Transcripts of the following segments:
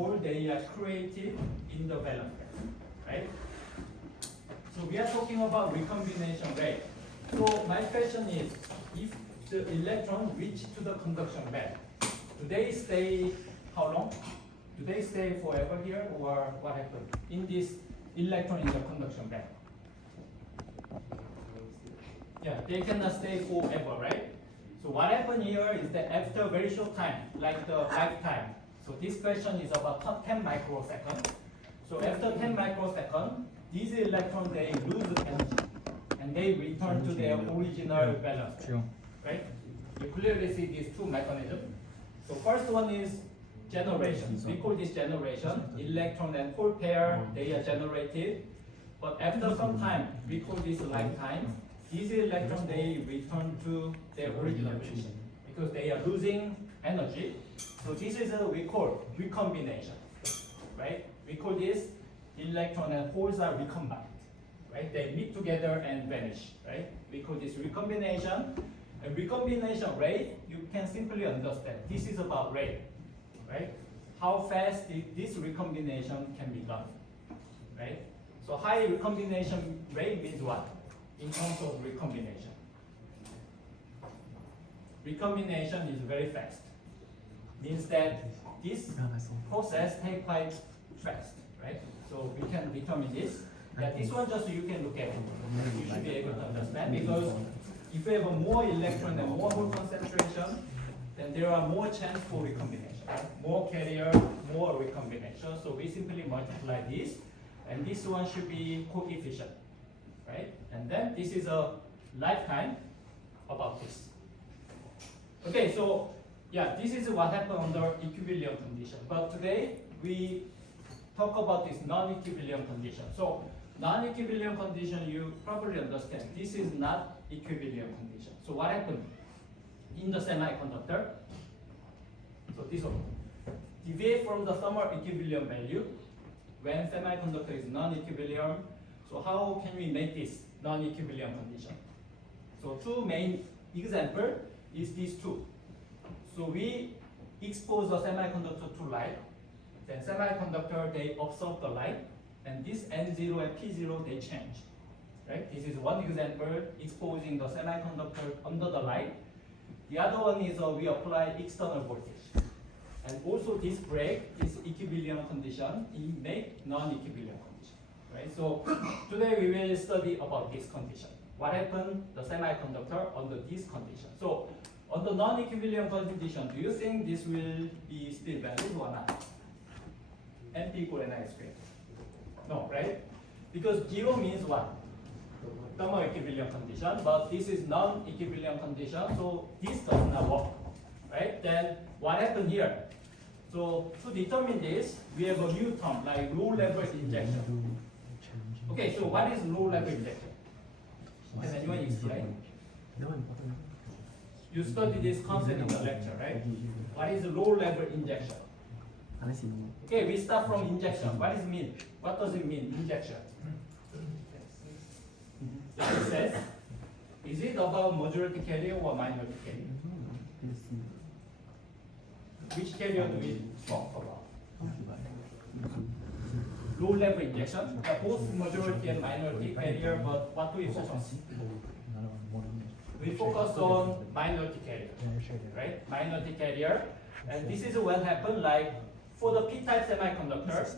hole they are created in the valence band, right? So we are talking about recombination rate. So my question is, if the electron reach to the conduction band, do they stay how long? Do they stay forever here, or what happens in this electron in the conduction band? Yeah, they cannot stay forever, right? So what happened here is that after a very short time, like the lifetime. So this question is about 10 microseconds. So after 10 microseconds, these electrons they lose energy and they return to their original balance, right? You clearly see these two mechanisms. So first one is generation. We call this generation. Electron and hole pair they are generated, but after some time we call this lifetime. These electrons they return to their original position because they are losing energy. So this is a we call recombination, right? We call this electron and holes are recombined, right? They meet together and vanish, right? We call this recombination. And recombination rate you can simply understand. This is about rate, right? How fast this recombination can be done, right? So high recombination rate means what? In terms of recombination. Recombination is very fast. Means that this process takes quite fast, right? So we can determine this. Yeah, this one just you can look at it. You should be able to understand because if you have a more electron and more hole concentration, then there are more chance for recombination. Right? More carrier, more recombination. So we simply multiply this, and this one should be coefficient. Right? And then this is a lifetime about this. Okay, so yeah, this is what happened under equilibrium condition. But today we talk about this non-equilibrium condition. So non-equilibrium condition, you probably understand. This is not equilibrium condition. So what happened in the semiconductor? So this one deviate from the thermal equilibrium value when semiconductor is non-equilibrium. So how can we make this non-equilibrium condition? So two main example is these two. So we expose the semiconductor to light, then semiconductor they absorb the light, and this N0 and P0 they change. Right? This is one example exposing the semiconductor under the light. The other one is we apply external voltage. And also this break, this equilibrium condition, it make non-equilibrium condition. Right? So today we will study about this condition. What happened the semiconductor under this condition? So on the non-equilibrium condition, do you think this will be still valid or not? NP equal NI squared. No, right? Because 0 means what? Thermal equilibrium condition, but this is non-equilibrium condition, so this does not work. Right? Then what happened here? So to determine this, we have a new term like low level injection. Okay, so what is low level injection? Can anyone explain? You studied this concept in the lecture, right? What is low level injection? Okay, we start from injection. What does it mean? What does it mean, injection? It says, is it about majority carrier or minority carrier? Which carrier do we talk about? Low level injection, both majority and minority carrier, but what do we focus? We focus on minority carrier, right? Minority carrier, and this is what happened like for the p-type semiconductor,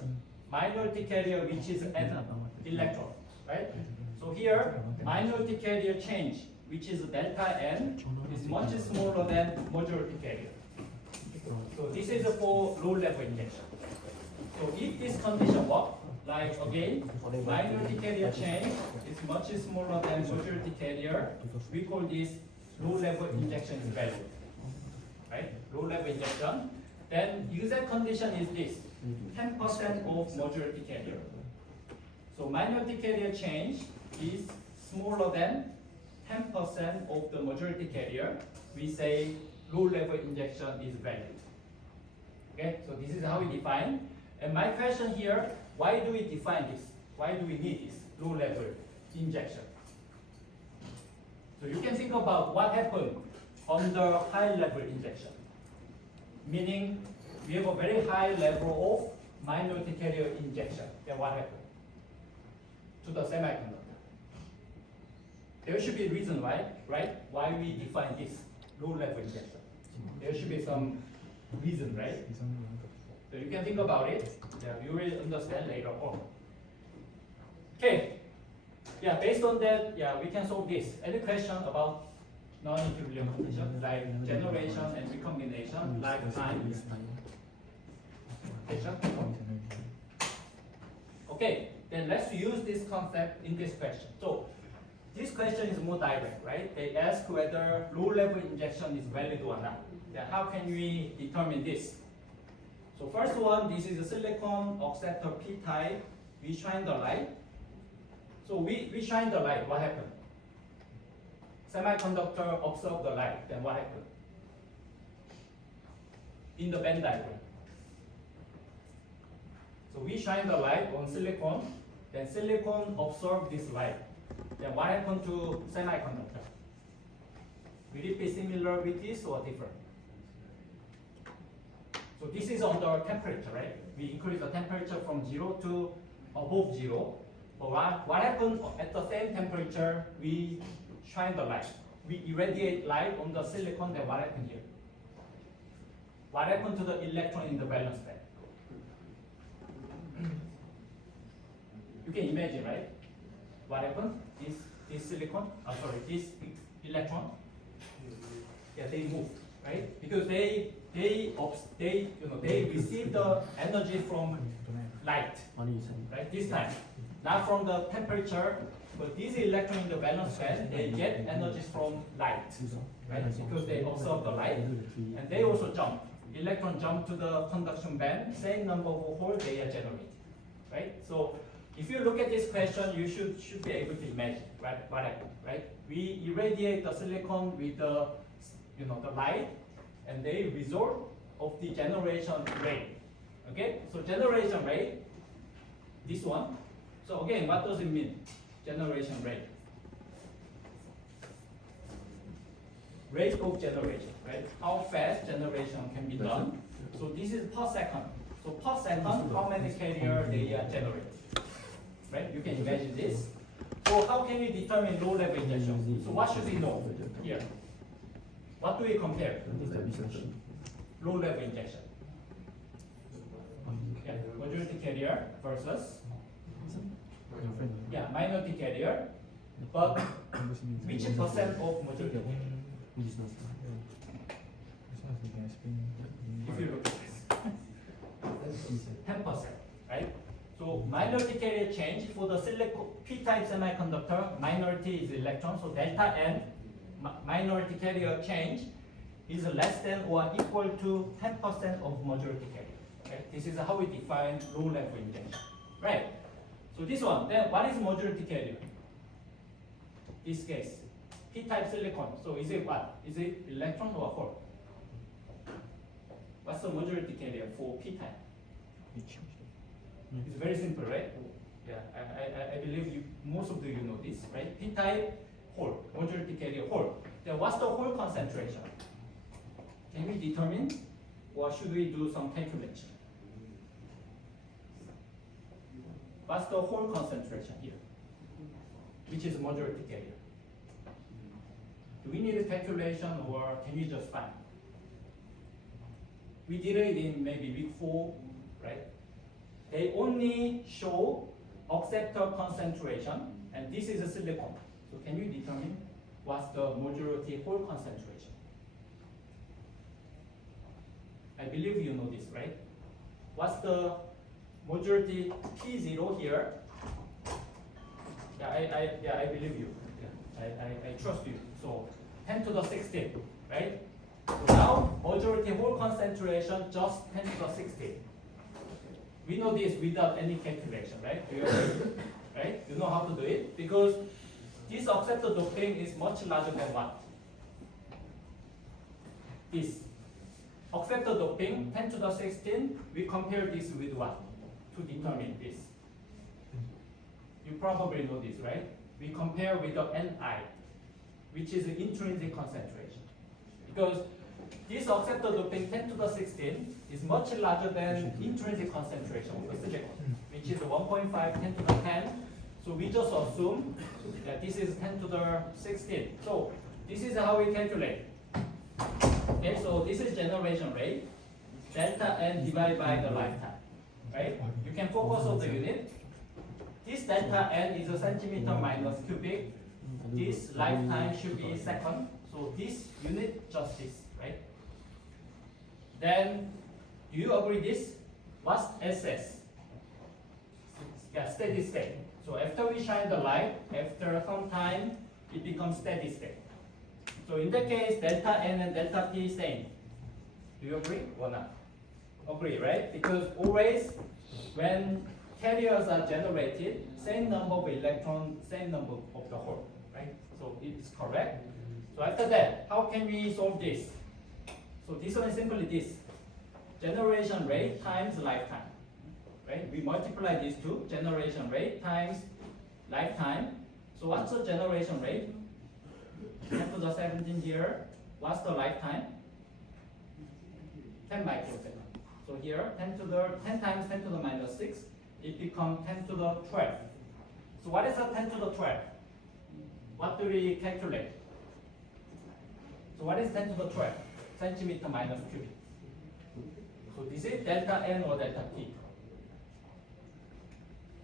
minority carrier which is an electron, right? So here, minority carrier change, which is delta n, is much smaller than majority carrier. So this is for low level injection. So if this condition works, like again, minority carrier change is much smaller than majority carrier, we call this low level injection is valid. Right? Low level injection. Then exact condition is this, 10% of majority carrier. So minority carrier change is smaller than 10% of the majority carrier. We say low level injection is valid. Okay, so this is how we define. And my question here, why do we define this? Why do we need this low level injection? So you can think about what happened under high level injection. Meaning we have a very high level of minority carrier injection. Then what happened to the semiconductor? There should be a reason why, right? Why we define this low level injection. There should be some reason, right? So you can think about it. Yeah, you will understand later on. Okay. Yeah, based on that, yeah, we can solve this. Any question about non-equilibrium condition, like generation and recombination, like time? Question? Okay, then let's use this concept in this question. So this question is more direct, right? They ask whether low-level injection is valid or not. Then how can we determine this? So first one, this is a silicon acceptor P-type. We shine the light. So we shine the light, what happened? Semiconductor absorb the light, then what happened? In the Venn diagram. So we shine the light on silicon, then silicon absorb this light. Then what happened to semiconductor? Will it be similar with this or different? So this is under temperature, right? We increase the temperature from 0 to above 0. But what happened at the same temperature, we shine the light. We irradiate light on the silicon, then what happened here? What happened to the electron in the valence band? You can imagine, right? What happened? This silicon, this electron, yeah, they move, right? Because they receive the energy from light, right? This time, not from the temperature, but these electrons in the valence band, they get energy from light, right? Because they absorb the light, and they also jump. Electron jump to the conduction band, same number of holes they are generated, right? So if you look at this question, you should be able to imagine what happened, right? We irradiate the silicon with the the light, and they result of the generation rate. Okay, so generation rate, this one. So again, what does it mean? Generation rate. Rate of generation, right? How fast generation can be done. So this is per second. So per second, how many carrier they are generated, right? You can imagine this. So how can we determine low level injection? So what should we know here? What do we compare? Low level injection. Yeah, majority carrier versus minority carrier, but which percent of majority carrier? If you look at this, 10%, right? So minority carrier change for the silicon P-type semiconductor, minority is electron, so delta N minority carrier change is less than or equal to 10% of majority carrier. Right? This is how we define low level injection. Right? So this one, then what is majority carrier? This case, P-type silicon. So is it what? Is it electron or hole? What's the majority carrier for P-type? It's very simple, right? Yeah, I believe most of you know this, right? P-type hole, majority carrier hole. Then what's the hole concentration? Can we determine, or should we do some calculation? What's the hole concentration here? Which is majority carrier? Do we need a calculation, or can we just find? We did it in maybe week 4, right? They only show acceptor concentration, and this is a silicon. So can you determine what's the majority hole concentration? I believe you know this, right? What's the majority P0 here? Yeah, I believe you. Yeah, I trust you. So 10 to the 16, right? So now majority hole concentration just 10 to the 16. We know this without any calculation, right? Do you agree? Right? You know how to do it? Because this acceptor doping is much larger than what? This. Acceptor doping, 10 to the 16, we compare this with what? To determine this. You probably know this, right? We compare with the Ni, which is the intrinsic concentration. Because this acceptor doping 10 to the 16 is much larger than intrinsic concentration of the silicon, which is 1.5 10 to the 10. So we just assume that this is 10 to the 16. So this is how we calculate. Okay, so this is generation rate, delta n divided by the lifetime, right? You can focus on the unit. This delta n is a centimeter minus cubic. This lifetime should be second. So this unit just this, right? Then do you agree this? What's SS? Yeah, steady state. So after we shine the light, after some time, it becomes steady state. So in that case, delta n and delta p same. Do you agree or not? Agree, right? Because always when carriers are generated, same number of electrons, same number of the hole, right? So it is correct. So after that, how can we solve this? So this one is simply this. Generation rate times lifetime, right? We multiply these two, generation rate times lifetime. So what's the generation rate? 10 to the 17 here. What's the lifetime? 10 microseconds. So here, 10 times 10 to the minus 6, it becomes 10 to the 12. So what is the 10 to the 12? What do we calculate? So what is 10 to the 12? Centimeter minus cubic. So this is delta n or delta p.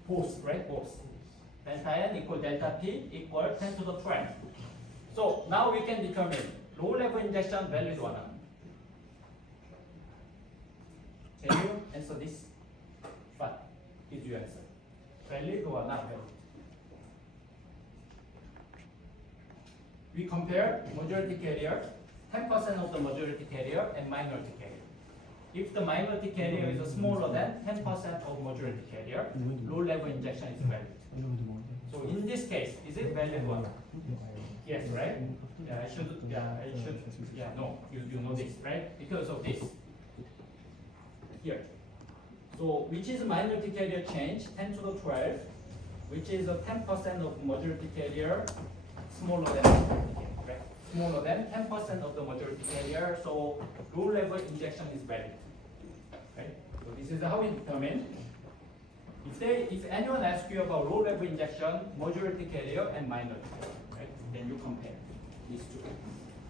Both, right? Both. Delta n equal delta p equal 10 to the 12. So now we can determine low level injection valid or not. Can you answer this? What is your answer? Valid or not valid? We compare majority carrier, 10% of the majority carrier and minority carrier. If the minority carrier is smaller than 10% of majority carrier, low level injection is valid. So in this case, is it valid or not? Yes, right? Yeah, I should. Yeah, no, you know this, right? Because of this. Here. So which is minority carrier change 10 to the 12, which is a 10% of majority carrier smaller than majority carrier, right? Smaller than 10% of the majority carrier, so low level injection is valid. Right? So this is how we determine. If anyone asks you about low level injection, majority carrier and minority carrier, right? Then you compare these two.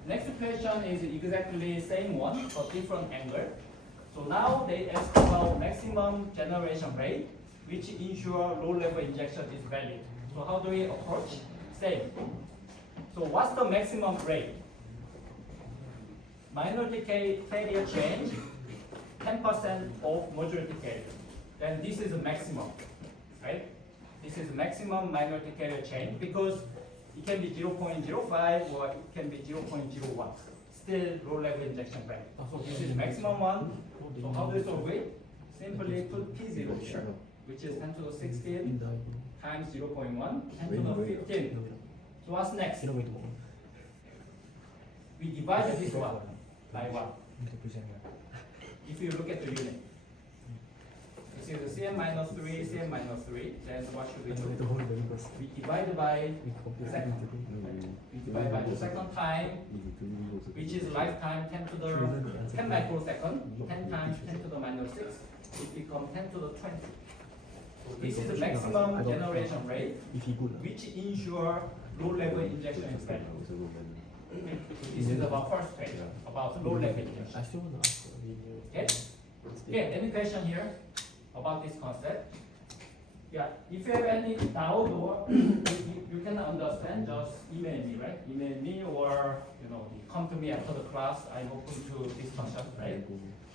Next question is exactly same one, but different angle. So now they ask about maximum generation rate, which ensure low level injection is valid. So how do we approach? Same. So what's the maximum rate? Minority carrier change, 10% of majority carrier. Then this is a maximum, right? This is maximum minority carrier change because it can be 0.05 or it can be 0.01. Still low level injection value. So this is maximum one. So how do we solve it? Simply put P0 here, which is 10 to the 16 times 0.1, 10 to the 15. So what's next? We divide this one by 1. If you look at the unit, this is Cm minus 3, Cm minus 3, then what should we do? We divide by second. We divide by the second time, which is lifetime 10 to the 10 microsecond, 10 times 10 to the minus 6, it becomes 10 to the 20. So this is the maximum generation rate, which ensure low level injection is valid. Okay. This is about first page, about low level injection. Okay? Okay, any question here about this concept? Yeah, if you have any doubt or you can understand, just email me, right? Email me or come to me after the class. I'm open to discussion, right?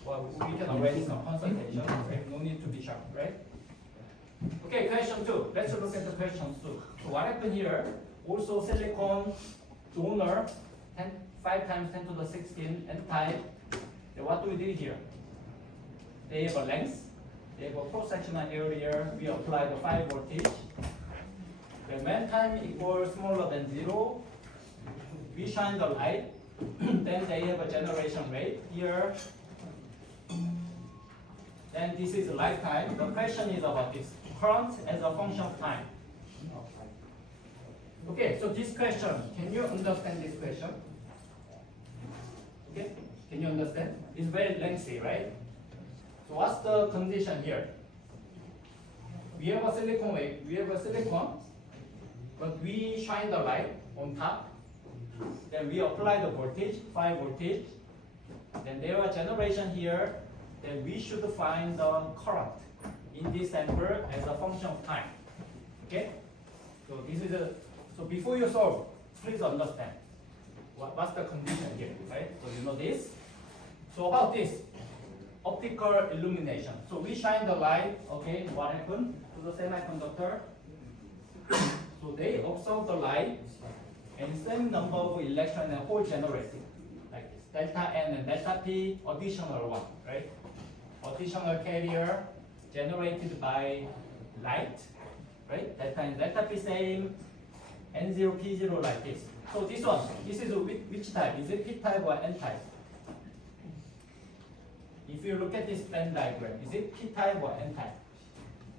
Well, we can arrange some consultation. Right? No need to be sharp, right? Okay, question 2. Let's look at the question 2. So what happened here? Also silicon donor 5 times 10 to the 16 n type. Then what do we do here? They have a length. They have a cross-sectional area. We apply the 5 voltage. When man time equals smaller than 0, we shine the light. Then they have a generation rate here. Then this is lifetime. The question is about this. Current as a function of time. Okay, so this question, can you understand this question? Okay, Can you understand? It's very lengthy, right? So what's the condition here? We have a silicon, but we shine the light on top. Then we apply the voltage, 5 voltage. Then there are generation here. Then we should find the current in this sample as a function of time. Okay? So this is so before you solve, please understand what's the condition here, right? So you know this. So about this optical illumination. So we shine the light. Okay, what happened to the semiconductor? So they absorb the light, and same number of electron and hole generated, like this, delta N and delta P, additional one, right? Additional carrier generated by light, right? Delta and delta P same, N0, P0 like this. So this one, this is which type? Is it P type or N type? If you look at this Venn diagram, is it P type or N type?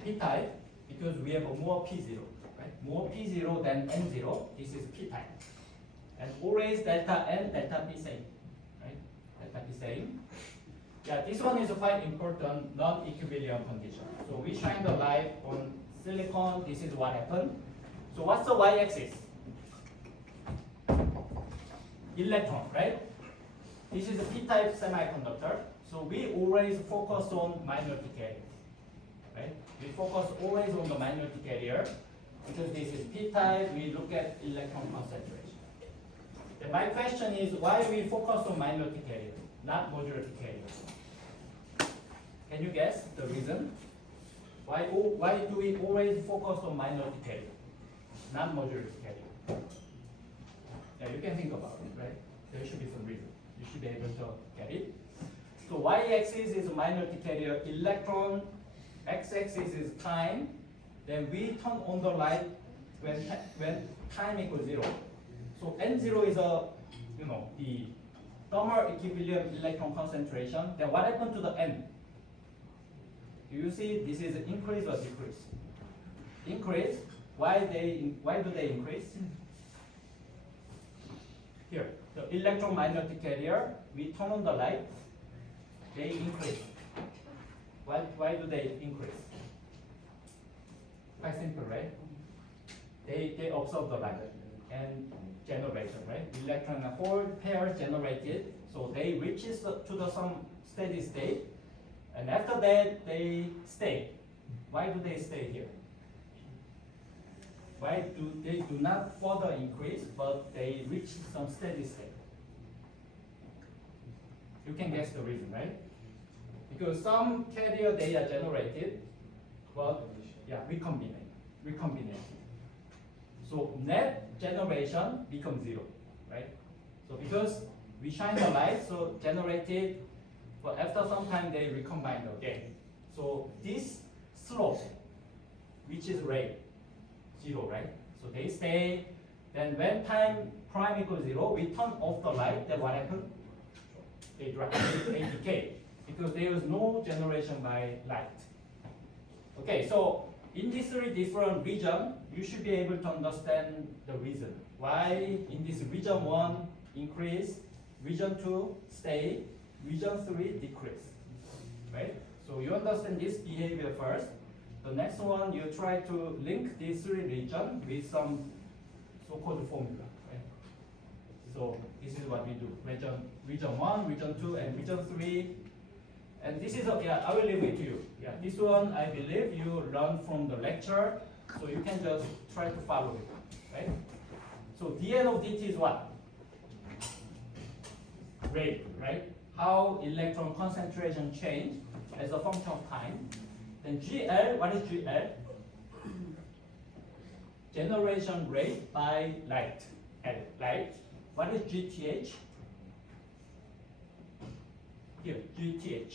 P type, because we have more P0, right? More P0 than N0, this is P type. And always delta N, delta P same, right? Delta P same. Yeah, this one is quite important, non-equilibrium condition. So we shine the light on silicon, this is what happened. So what's the y-axis? Electron, right? This is a p-type semiconductor. So we always focus on minority carrier, right? We focus always on the minority carrier because this is p-type. We look at electron concentration. Then my question is why we focus on minority carrier, not majority carrier? Can you guess the reason? Why do we always focus on minority carrier, not majority carrier? Yeah, you can think about it, right? There should be some reason. You should be able to get it. So y-axis is minority carrier electron, x-axis is time. Then we turn on the light when time equals 0. So N0 is the thermal equilibrium electron concentration. Then what happened to the N? Do you see this is increase or decrease? Increase. Why do they increase? Here, the electron minority carrier, we turn on the light, they increase. Why do they increase? Quite simple, right? They absorb the light and generation, right? Electron and hole pair generated, so they reaches to some steady state, and after that they stay. Why do they stay here? Why do they do not further increase, but they reach some steady state? You can guess the reason, right? Because some carrier they are generated, but recombination. So net generation becomes 0, right? So because we shine the light, so generated, but after some time they recombine again. So this slope, which is rate, 0, right? So they stay. Then when time prime equals 0, we turn off the light. Then what happens? They drop, they decay because there is no generation by light. Okay, so in these 3 different regions, you should be able to understand the reason why in this region 1 increase, region 2 stay, region 3 decrease, right? So you understand this behavior first. The next one, you try to link these 3 regions with some so-called formula, right? So this is what we do. Region 1, region 2, and region 3. And this is, I will leave it to you. Yeah, this one, I believe you learned from the lecture, so you can just try to follow it, right? So dN of dt is what? Rate, right? How electron concentration change as a function of time. Then GL, what is GL? Generation rate by light. L, light. What is GTH? Here, GTH.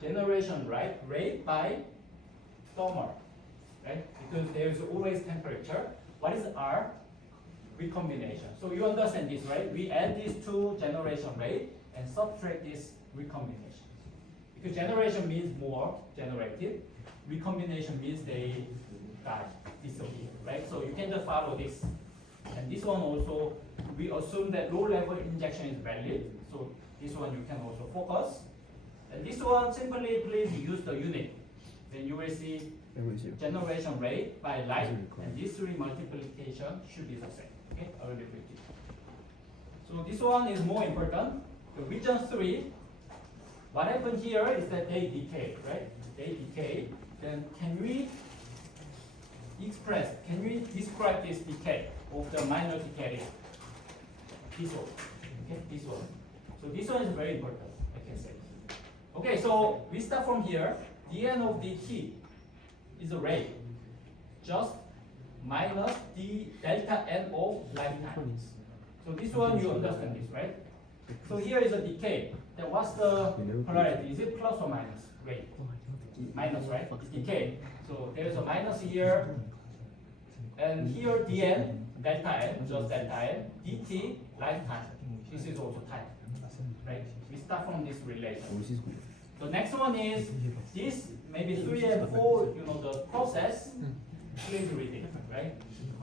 Generation rate by thermal, right? Because there is always temperature. What is R? Recombination. So you understand this, right? We add these 2 generation rate and subtract this recombination. Because generation means more generated. Recombination means they die, disappear, right? So you can just follow this. And this one also, we assume that low level injection is valid. So this one you can also focus. And this one, simply please use the unit. Then you will see generation rate by light, and these three multiplication should be the same. Okay, I will repeat it. So this one is more important. The region 3, what happened here is that they decay, right? They decay. Then can we describe this decay of the minor decay? This one. Okay, this one. So this one is very important, I can say. Okay, so we start from here. dn of dt is a rate, just minus d delta n of lifetime. So this one you understand this, right? So here is a decay. Then what's the polarity? Is it plus or minus rate? Minus, right? It's decay. So there's a minus here, and here dn delta n, just delta n, dt lifetime. This is also time, right? We start from this relation. The next one is this, maybe 3 and 4, you know, the process. Please read it, right?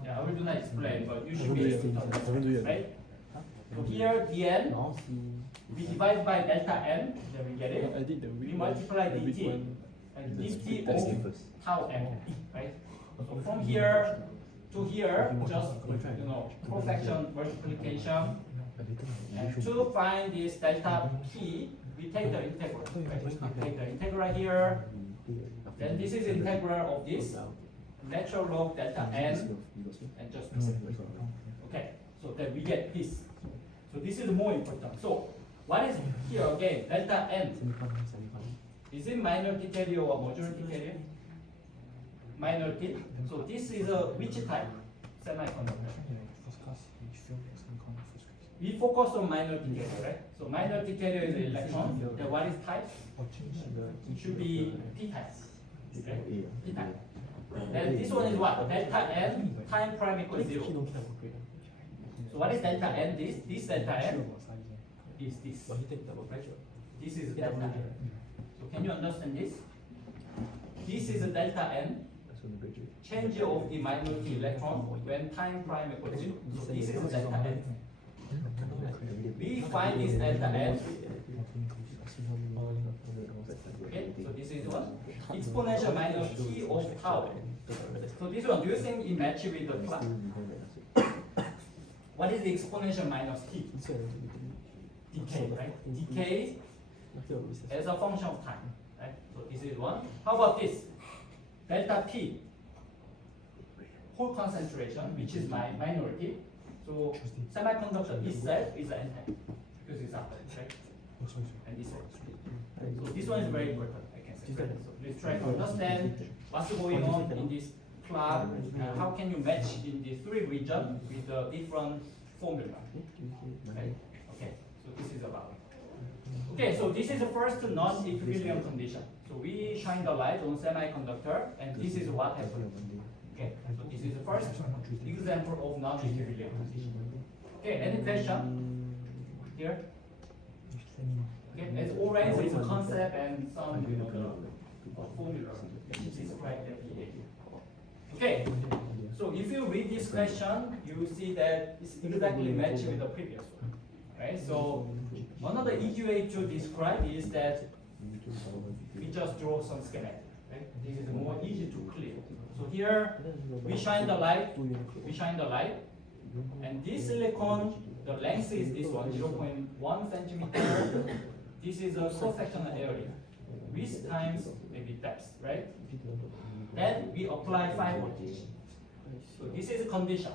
Yeah, I will do not explain, but you should be able to understand, right? So here, dn, we divide by delta n, then we get it. We multiply dt, and dt of tau n, right? So from here to here, just, you know, perfection multiplication. And to find this delta p, we take the integral, right? We take the integral here. Then this is integral of this natural log delta n, and just okay. So then we get this. So this is more important. So what is here again? Delta n. Is it minority carrier or majority carrier? Minority. So this is a which type? Semiconductor. We focus on minority carrier, right? So minority carrier is electron. Then what is type? It should be p type. Okay? P type. Then this one is what? Delta n time prime equals 0. So what is delta n? This delta n is this. Right? This is delta n. So can you understand this? This is a delta n, change of the minority electron when time prime equals 0. So this is a delta n. We find this delta n. Okay, so this is what? Exponential minus t of tau. So this one, do you think it matches with the clock? What is the exponential minus t? Decay, right? Decay as a function of time, right? So this is one. How about this? Delta p, whole concentration, which is my minority. So semiconductor itself is an n-type because it's up, right? And this one. So this one is very important, I can say. So let's try to understand what's going on in this clock. How can you match in the three regions with the different formula? Okay. Okay. So this is about. Okay. So this is the first non-equilibrium condition. So we shine the light on semiconductor, and this is what happened. Okay. So this is the first example of non-equilibrium condition. Okay. Any question here? Okay, as always, it's a concept and some formula which describe the behavior. Okay, so if you read this question, you will see that it's exactly matched with the previous one. Right? So one of the easy way to describe is that we just draw some schematic. Right? This is more easy to clear. So here we shine the light. And this silicon, the length is this one, 0.1 centimeter. This is a cross-sectional area, width times maybe depth, right? Then we apply 5 voltage. So this is a condition.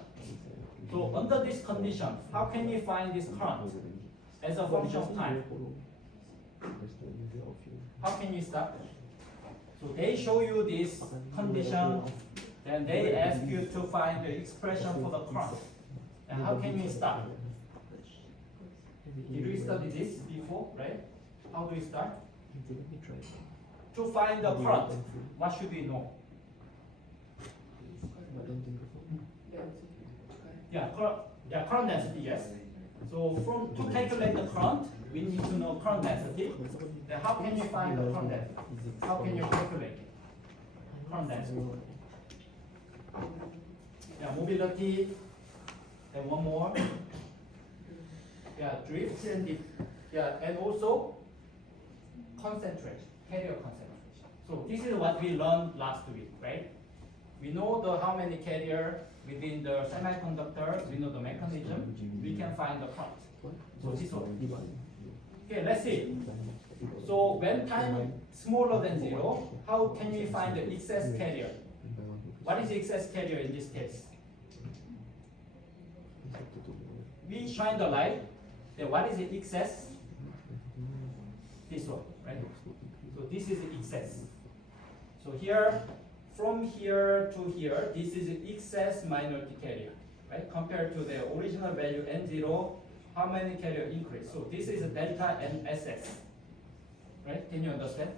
So under this condition, how can we find this current as a function of time? How can you start? So they show you this condition, then they ask you to find the expression for the current. And how can we start? Did we study this before, right? How do we start? To find the current, what should we know? Current density, yes. So to calculate the current, we need to know current density. Then how can you find the current density? How can you calculate it? Current density. Mobility and one more. Yeah, drift and and also concentration, carrier concentration. So this is what we learned last week, right? We know how many carrier within the semiconductor. We know the mechanism. We can find the current. So this one. Okay, let's see. So when time smaller than 0, how can we find the excess carrier? What is excess carrier in this case? We shine the light. Then what is the excess? This one, right? So this is the excess. So here, from here to here, this is the excess minority carrier, right? Compared to the original value N0, how many carrier increase? So this is delta NSS, right? Can you understand?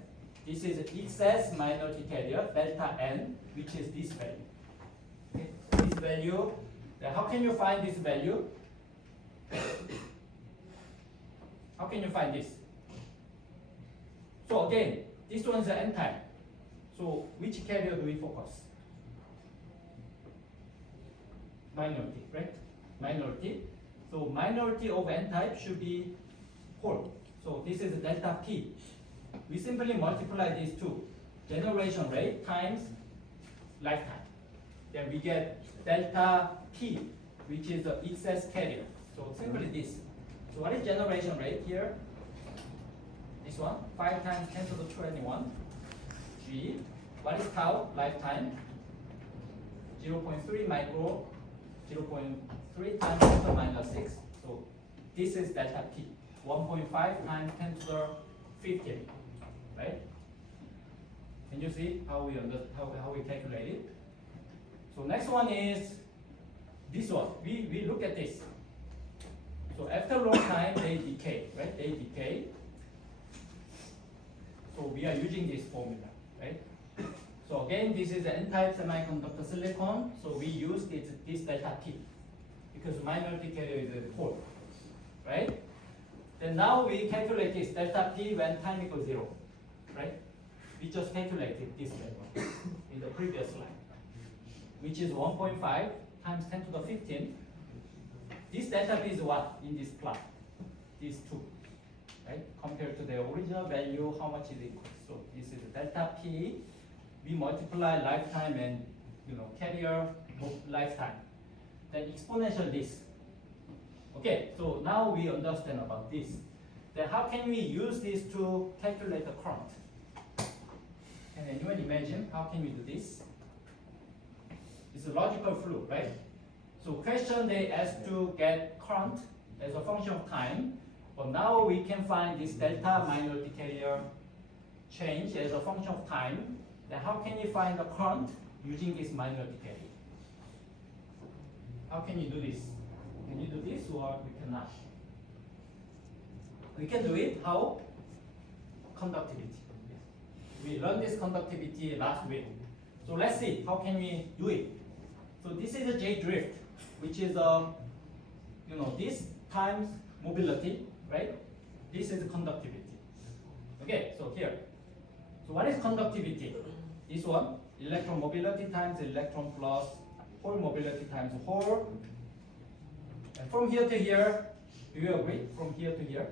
This is excess minority carrier, delta N, which is this value. Okay? This value, then how can you find this value? How can you find this? So again, this one is the N type. So which carrier do we focus? Minority, right? Minority. So minority of N type should be whole. So this is delta P. We simply multiply these two. Generation rate times lifetime. Then we get delta P, which is the excess carrier. So simply this. So what is generation rate here? This one, 5 times 10 to the 21 G. What is tau? Lifetime. 0.3 micro, 0.3 times 10 to the minus 6. So this is delta P. 1.5 times 10 to the 15. Right? Can you see how we calculate it? So next one is this one. We look at this. So after a long time they decay, right? They decay. So we are using this formula, right? So again, this is the N-type semiconductor silicon. So we use this delta P because minority carrier is a whole, right? Then now we calculate this delta P when time equals 0, right? We just calculated this level in the previous slide, which is 1.5 times 10 to the 15. This delta P is what in this plot? These two, right? Compared to the original value, how much is it? So this is delta P. We multiply lifetime and carrier of lifetime. Then exponential this. Okay, so now we understand about this. Then how can we use this to calculate the current? Can anyone imagine how can we do this? It's a logical flow, right? So question they asked to get current as a function of time, but now we can find this delta minority carrier change as a function of time. Then how can you find the current using this minority carrier? How can you do this? Can you do this or you cannot? We can do it how? Conductivity. We learned this conductivity last week. So let's see how can we do it. So this is a J drift, which is this times mobility, right? This is conductivity. Okay, so here. So what is conductivity? This one, electron mobility times electron plus hole mobility times hole. And from here to here, do you agree? From here to here.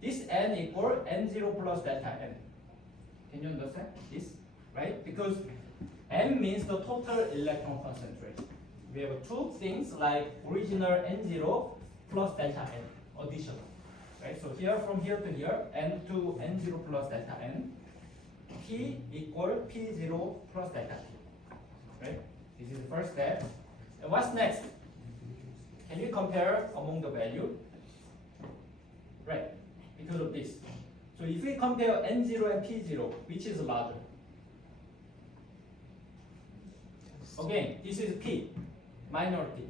This N equal N0 plus delta N. Can you understand this? Right? Because N means the total electron concentration. We have two things like original N0 plus delta N additional. Right? So here from here to here, N to N0 plus delta N. P equal P0 plus delta P. Right? This is the first step. And what's next? Can you compare among the value? Right, because of this. So if we compare N0 and P0, which is larger? Again, this is P, minority.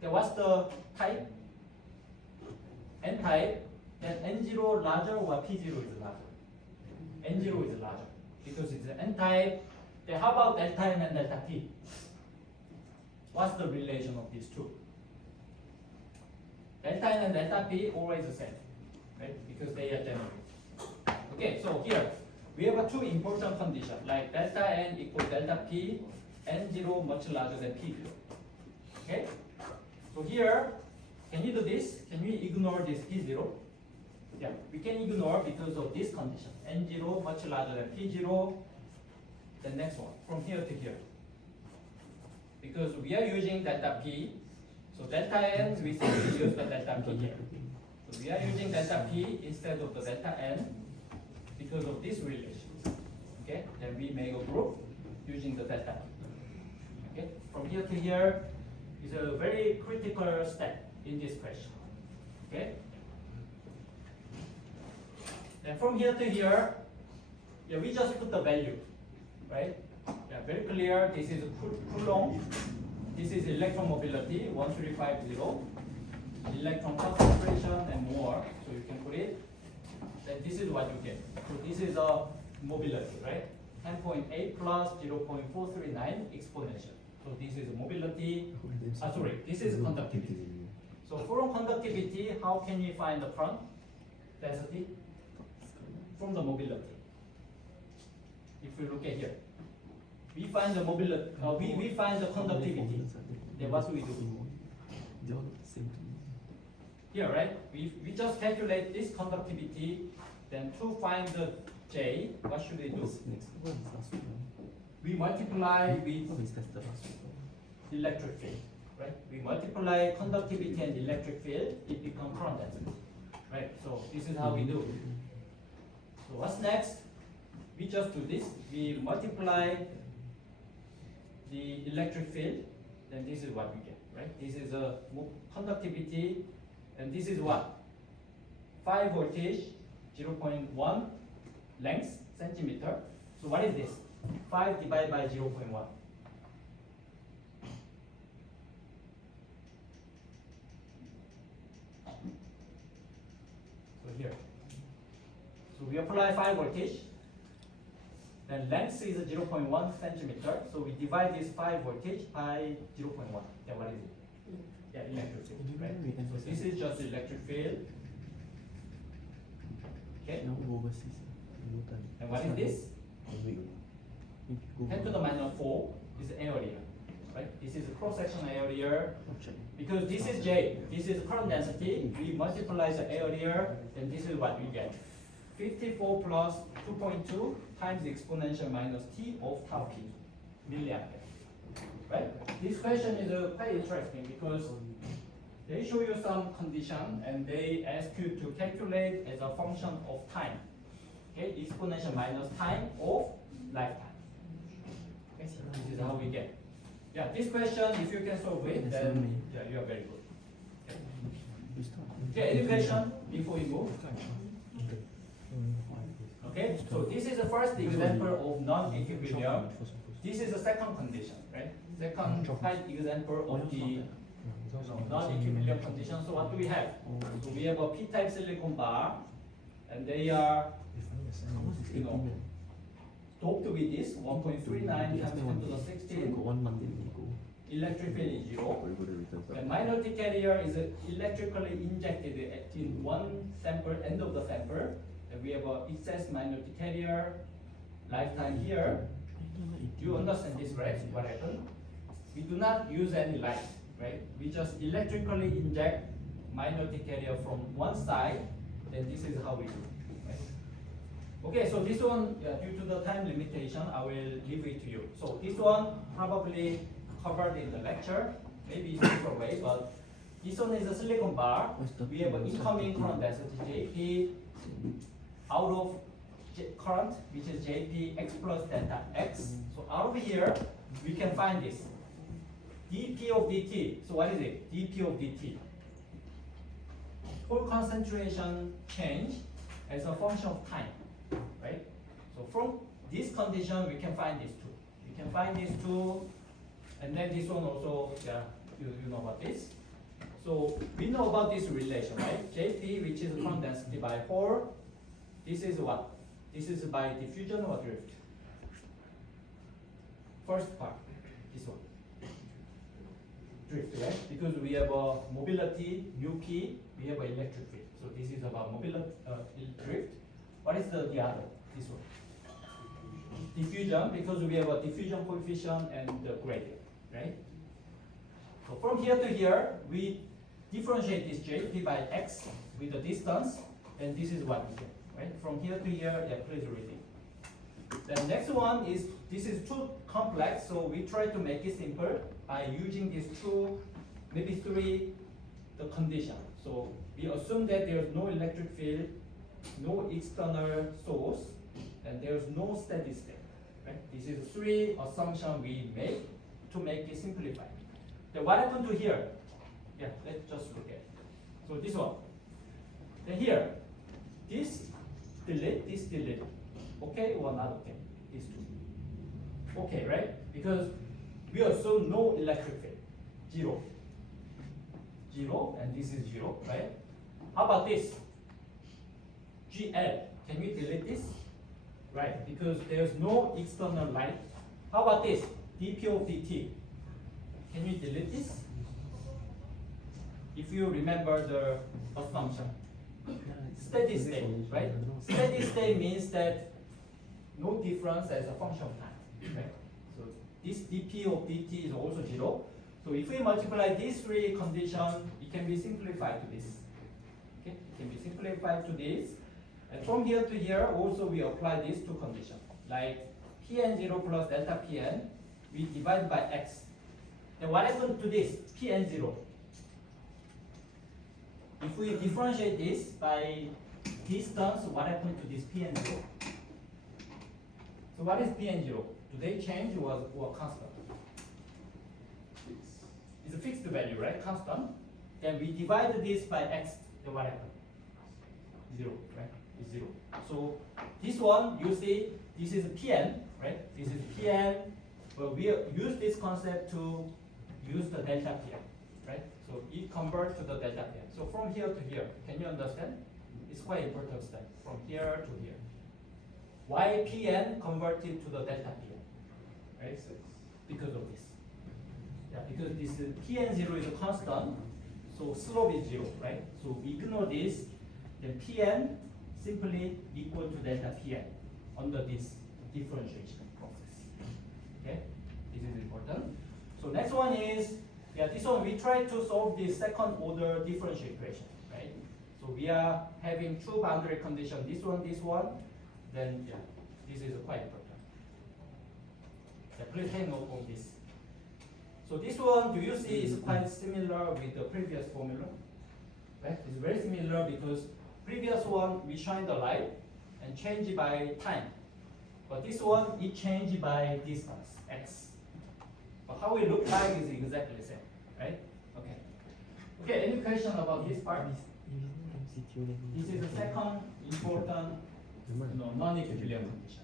Then what's the type? N type, then N0 larger or P0 is larger? N0 is larger because it's an N type. Then how about delta N and delta P? What's the relation of these two? Delta N and delta P always the same, right? Because they are general. Okay, so here we have two important conditions like delta N equals delta P, N0 much larger than P0. Okay? So here, can you do this? Can we ignore this P0? Yeah, we can ignore because of this condition. N0 much larger than P0. The next one, from here to here. Because we are using delta P, so delta N, we simply use the delta P here. So we are using delta P instead of the delta N because of this relation. Okay, then we make a group using the delta P. Okay, from here to here is a very critical step in this question. Okay, then from here to here, yeah, we just put the value, right? Yeah, very clear. This is Coulomb. This is electron mobility 1350, electron concentration and more. So you can put it. Then this is what you get. So this is a mobility, right? 10.8 plus 0.439 exponential. So this is mobility. This is conductivity. So from conductivity, how can we find the current density? From the mobility. If we look at here, we find the mobility. We find the conductivity. Then what do we do? Here, right? We just calculate this conductivity. Then to find the J, what should we do? We multiply with electric field, right? We multiply conductivity and electric field, it becomes current density, right? So this is how we do. So what's next? We just do this. We multiply the electric field, then this is what we get, right? This is a conductivity, and this is what? 5 voltage, 0.1 length, centimeter. So what is this? 5 divided by 0.1. So here. So we apply 5 voltage. Then length is 0.1 centimeter. So we divide this 5 voltage by 0.1. Then what is it? Yeah, electric field, right? So this is just electric field. Okay. And what is this? 10 to the minus 4 is area, right? This is a cross-section area. Because this is J, this is current density. We multiply the area, and this is what we get. 54 plus 2.2 times the exponential minus t of tau p, milliampere. Right? This question is quite interesting because they show you some condition and they ask you to calculate as a function of time. Okay, exponential minus time of lifetime. Okay, so this is how we get. Yeah, this question, if you can solve it, then yeah, you are very good. Okay, any question before we move? Okay, so this is the first example of non-equilibrium. This is the second condition, right? Second type example of the non-equilibrium condition. So what do we have? So we have a p-type silicon bar, and they are, doped with this 1.39 times 10 to the 16. Electric field is 0. The minority carrier is electrically injected in one sample, end of the sample. And we have a excess minority carrier, lifetime here. Do you understand this, right? What happened? We do not use any light, right? We just electrically inject minority carrier from one side, then this is how we do, right? Okay, so this one, due to the time limitation, I will leave it to you. So this one probably covered in the lecture, maybe it's different way, but this one is a silicon bar. We have an incoming current density JP out of current, which is JP x plus delta x. So out of here, we can find this. dP of dt. So what is it? dP of dt. Whole concentration change as a function of time, right? So from this condition, we can find these two. We can find these two, and then this one also, yeah, you know about this. So we know about this relation, right? JP, which is current density by hole. This is what? This is by diffusion or drift? First part, this one. Drift, right? Because we have a mobility, UP, we have an electric field. So this is about mobility, drift. What is the other? This one. Diffusion, because we have a diffusion coefficient and the gradient, right? So from here to here, we differentiate this j, p by x with the distance, and this is what we get, right? From here to here, yeah, please read it. The next one is, this is too complex, so we try to make it simple by using these two, maybe three, the condition. So we assume that there's no electric field, no external source, and there's no steady state. Right? This is three assumptions we make to make it simplified. Then what happened to here? Yeah, let's just look at it. So this one. Then here, this delete. Okay or not okay? These two. Okay, right? Because we assume no electric field. Zero. Zero, and this is zero, right? How about this? GL. Can we delete this? Right, because there's no external light. How about this? dp of dt. Can you delete this? If you remember the assumption. Steady state, right? Steady state means that no difference as a function of time. Right? So this dp of dt is also zero. So if we multiply these three conditions, it can be simplified to this. Okay? It can be simplified to this. And from here to here, also we apply these two conditions. Like Pn0 plus delta Pn, we divide by x. Then what happens to this, Pn0? If we differentiate this by distance, what happens to this Pn0? So what is Pn0? Do they change or constant? It's a fixed value, right? Constant. Then we divide this by x, then what happens? 0, right? Is 0. So this one, you see, this is Pn, right? This is Pn, but we use this concept to use the delta Pn, right? So it converts to the delta Pn. So from here to here, can you understand? It's quite important step, from here to here. Why Pn converted to the delta Pn, right? Because of this. Yeah, because this Pn0 is a constant, so slope is 0, right? So we ignore this, then Pn simply equal to delta Pn under this differentiation process. Okay, this is important. So next one is, yeah, this one we try to solve the second order differential equation, right? So we are having two boundary conditions, this one, then yeah, this is quite important. Yeah, please take note of this. So this one, do you see, is quite similar with the previous formula, right? It's very similar because previous one, we shine the light and change it by time. But this one, it changed by distance, x. But how it look like is exactly the same, right? Okay. Okay, any question about this part? This is the second important non-equilibrium condition.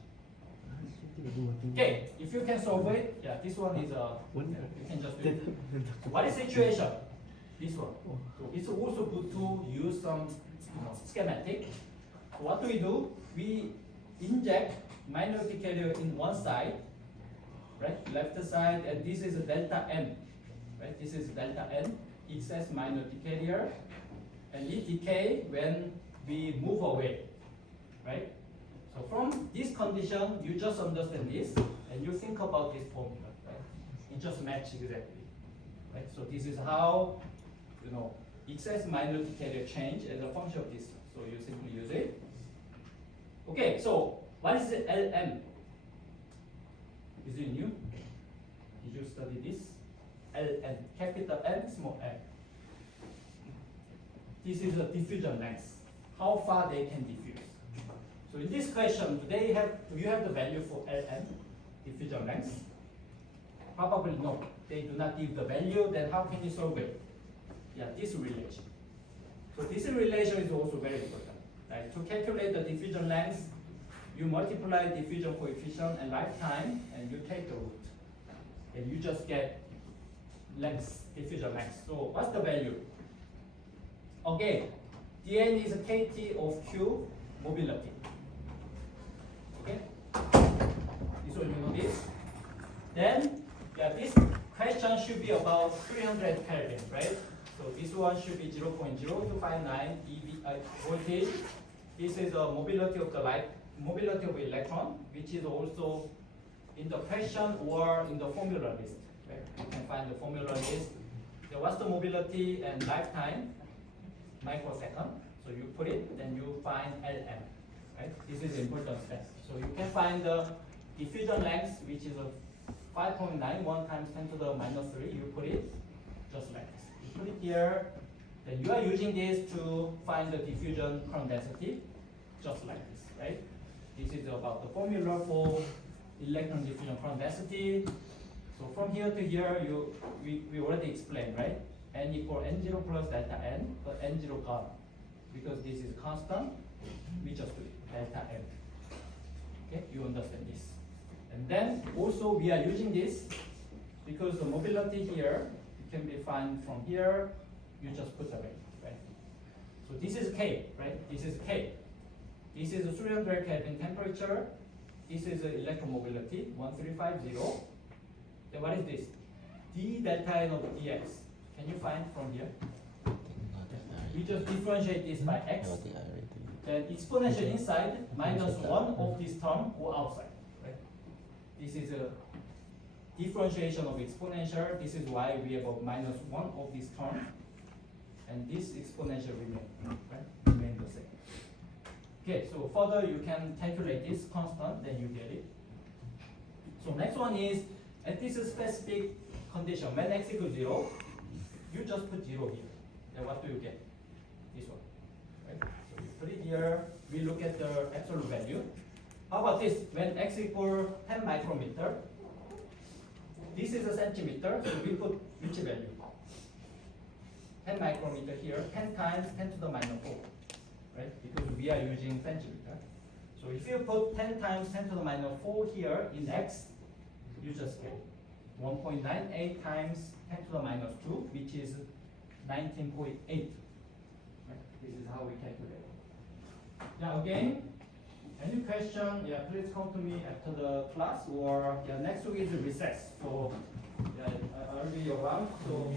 Okay, if you can solve it, yeah, this one is you can just do it. What is situation? This one. So it's also good to use some schematic. So what do? We inject magnetic carrier in one side, right? Left side, and this is a delta n, right? This is delta n, excess magnetic carrier, and it decay when we move away, right? So from this condition, you just understand this, and you think about this formula, right? It just matches exactly, right? So this is how, excess magnetic carrier change as a function of distance. So you simply use it. Okay, so what is the Lm? Is it new? Did you study this? Ln, capital N, small m. This is the diffusion length. How far they can diffuse. So in this question, do you have the value for Ln, diffusion length? Probably no. They do not give the value, then how can you solve it? Yeah, this relation. So this relation is also very important. Right? To calculate the diffusion length, you multiply diffusion coefficient and lifetime, and you take the root. And you just get length, diffusion length. So what's the value? Okay, dn is kt of q mobility. Okay? This one you know this. Then, yeah, this question should be about 300 Kelvin, right? So this one should be 0.0259 eV voltage. This is the mobility of the light, mobility of electron, which is also in the question or in the formula list. Right? You can find the formula list. So what's the mobility and lifetime? Microsecond. So you put it, then you find Lm. Right? This is important step. So you can find the diffusion length, which is a 5.91 times 10 to the minus 3. You put it just like this. You put it here. Then you are using this to find the diffusion current density, just like this, right? This is about the formula for electron diffusion current density. So from here to here, we already explained, right? N equal N0 plus delta N, but N0 gone. Because this is constant, we just do delta N. Okay, you understand this. And then also we are using this because the mobility here can be found from here, you just put away, right? So this is K, right? This is K. This is 300 Kelvin temperature. This is electromobility, 1350. Then what is this? D delta N over dx. Can you find from here? We just differentiate this by x. Then exponential inside minus 1 of this term go outside, right? This is a differentiation of exponential. This is why we have a minus 1 of this term. And this exponential remain, right? Remain the same. Okay, so further you can calculate this constant, then you get it. So next one is at this specific condition, when x equals 0, you just put 0 here. Then what do you get? This one, right? So you put it here. We look at the absolute value. How about this? When x equals 10 micrometer, this is a centimeter, so we put which value? 10 micrometer here, 10 times 10 to the minus 4, right? Because we are using centimeter. So if you put 10 times 10 to the minus 4 here in x, you just get 1.98 times 10 to the minus 2, which is 19.8. Right? This is how we calculate. Now again, any question, yeah, please come to me after the class, or yeah, next week is recess. So yeah, I'll be around. So